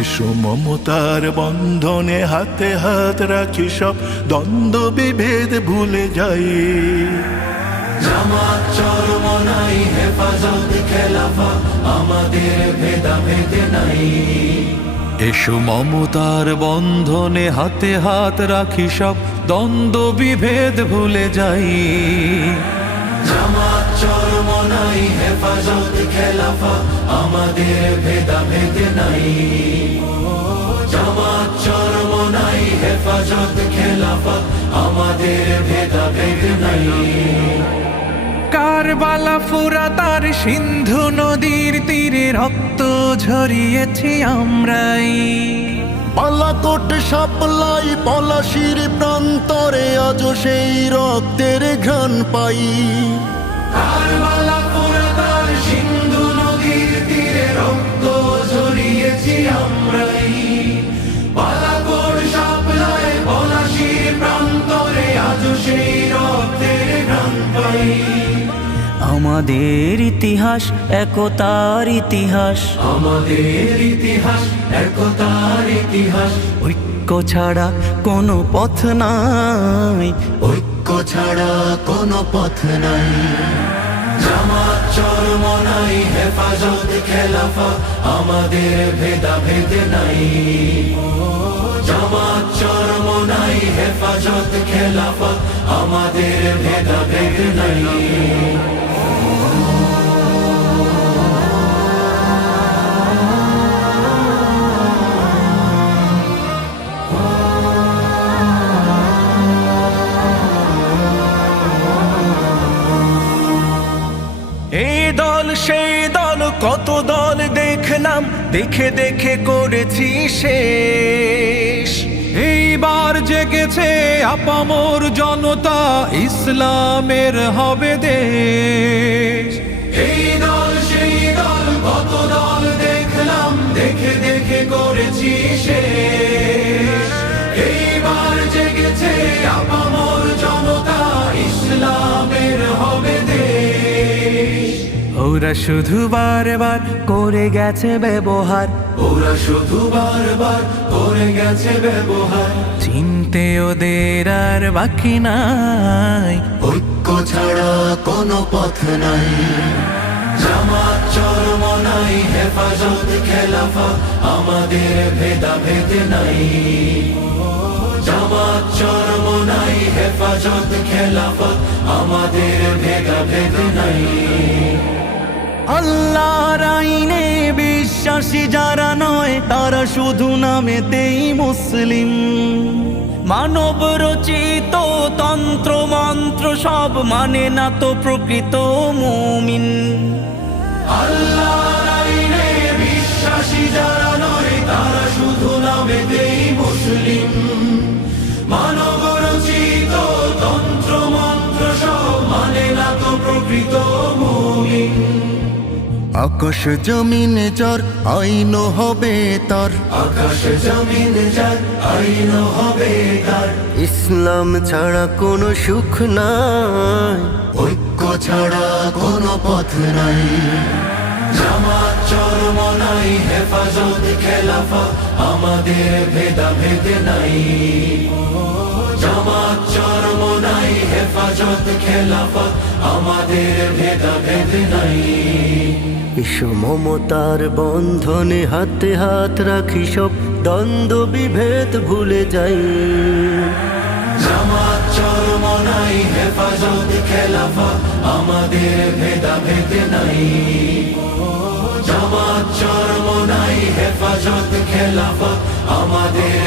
এসো মমতার বন্ধনে হাতে হাত রাখি, সব দ্বন্দ্ব বিভেদ ভুলে যাই। জামাত চরমনাই হেফাজত খেলাফা, আমাদের ভেদাভেদ নাই। এসো মমতার বন্ধনে হাতে হাত রাখি, সব দ্বন্দ্ব বিভেদ ভুলে যাই। জামাত চরমনাই হেফাজত খেলাফা, আমাদের ভেদাভেদ নাই। জামাত চরমনাই হেফাজত খেলাফা, আমাদের ভেদাভেদ নাই। কারবালা ফুরাত আর সিন্ধু নদীর তীরে রক্ত ঝরিয়েছি আমরাই। বালাকোট সাপলাই পলাশির প্রান্তরে আজ সেই রক্তের ঘ্রাণ পাই। কারবালা ফুরাত আর সিন্ধু নদীর তীরে রক্ত ঝরিয়েছি আমরাই। বালাকোট সাপলাই পলাশির প্রান্তরে আজ সেই রক্তের ঘ্রাণ পাই। আমাদের ইতিহাস একতার ইতিহাস, আমাদের ইতিহাস একতার ইতিহাস। ঐক্য ছাড়া কোনো পথ নাই, ঐক্য ছাড়া কোনো পথ নাই। জামাত চরমনাই হেফাজত খেলাফা, আমাদের ভেদাভেদ নাই। জামাত চরমনাই হেফাজত খেলাফা, আমাদের ভেদাভেদ নাই। এই দল সেই দল কত দল দেখলাম, দেখে দেখে করেছি শেষ। এইবার জেগেছে আপামর জনতা, ইসলামের হবে দেশ। এই দল সেই দল কত দল দেখলাম, দেখে দেখে করেছি শেষ। এইবার জেগেছে আপামর জনতা, ইসলামের হবে দেশ। ওরা শুধু বারবার করে গেছে ব্যবহার, ওরা শুধু বারবার করে গেছে ব্যবহার। চিনতে ওদের আর বাকি নাই। ঐক্য ছাড়া কোনো পথ নাই। জামাত চরমনাই হেফাজত খেলাফা, আমাদের ভেদাভেদ নাই। জামাত চরমনাই হেফাজত খেলাফা, আমাদের ভেদাভেদ নাই। আল্লাহর আইনে বিশ্বাসী যারা নয়, তারা শুধু নামেতেই মুসলিম। মানব রচিত তন্ত্র মন্ত্র সব মানে না তো প্রকৃত মুমিন। আল্লাহর আইনে বিশ্বাসী যারা নয়, তারা শুধু নামেতেই মুসলিম। মানব রচিত তন্ত্র মন্ত্র সব মানে না তো প্রকৃত মুমিন। আকাশ জমিন যার আইন হবে তার, আকাশ জমিন যার আইন হবে তার। ইসলাম ছাড়া কোনো সুখ নাই, ঐক্য ছাড়া কোনো পথ নাই। জামাত চরমনাই হেফাজত খেলাফা, আমাদের ভেদাভেদ নাই। জামাত চরমনাই হেফাজত খেলাফা, আমাদের ভেদাভেদ নাই। এসো মমতার বন্ধনে হাতে হাত রাখি, সব দ্বন্দ্ব বিভেদ ভুলে যাই। জামাত চরমনাই হেফাজত খেলাফা, আমাদের ভেদাভেদ নাই। জামাত চরমনাই হেফাজত খেলাফা, আমাদের